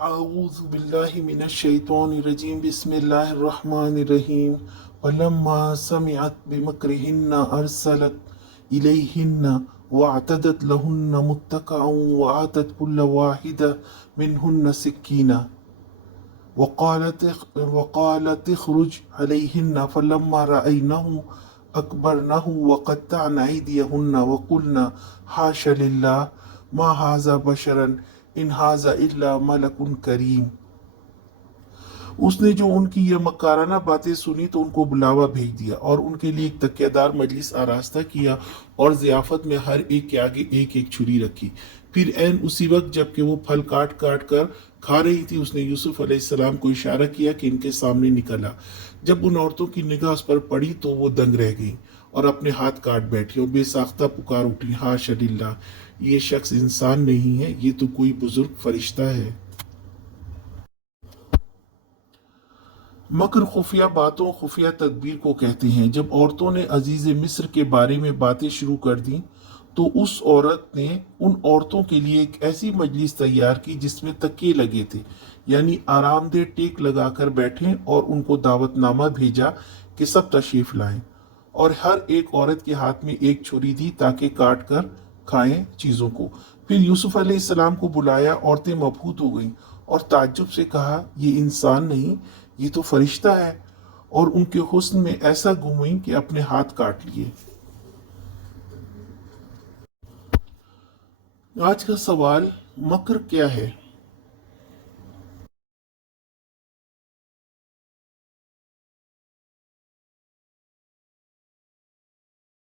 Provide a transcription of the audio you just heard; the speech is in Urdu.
أعوذ بالله من الشيطان الرجيم بسم الله الرحمن الرحيم فلما سمعت بمكرهن أرسلت إليهن واعتدت لهن متكئا وآتت كل واحدة منهن سكينا وقالت اخرج عليهن فلما رأينه أكبرنه وقطعن أيديهن وقلن حاش لله ما هذا بشرا ان هذا الا ملک کریم۔ اس نے جو ان کی یہ مکارانہ باتیں سنی تو ان کو بلاوا بھیج دیا اور ان کے لیے ایک تکیہ دار مجلس آراستہ کیا اور ضیافت میں ہر ایک کے آگے ایک ایک چھری رکھی۔ پھر عین اسی وقت جب کہ وہ پھل کاٹ کاٹ کر کھا رہی تھی اس نے یوسف علیہ السلام کو اشارہ کیا کہ ان کے سامنے نکلا۔ جب ان عورتوں کی نگاہ اس پر پڑی تو وہ دنگ رہ گئی اور اپنے ہاتھ کاٹ بیٹھی اور بے ساختہ پکار اٹھی، حاشا للہ، یہ شخص انسان نہیں ہے، یہ تو کوئی بزرگ فرشتہ ہے۔ مکر خفیہ باتوں، خفیہ تدبیر کو کہتے ہیں۔ جب عورتوں نے عزیز مصر کے بارے میں باتیں شروع کر دیں تو اس عورت نے ان عورتوں کے لیے ایک ایسی مجلس تیار کی جس میں تکیے لگے تھے، یعنی آرام دہ ٹیک لگا کر بیٹھیں، اور ان کو دعوت نامہ بھیجا کہ سب تشریف لائیں، اور ہر ایک عورت کے ہاتھ میں ایک چھری دی تاکہ کاٹ کر کھائیں چیزوں کو۔ پھر یوسف علیہ السلام کو بلایا، عورتیں مبہوت ہو گئیں اور تعجب سے کہا، یہ انسان نہیں، یہ تو فرشتہ ہے، اور ان کے حسن میں ایسا گم ہوئیں کہ اپنے ہاتھ کاٹ لیے۔ آج کا سوال، مکر کیا ہے؟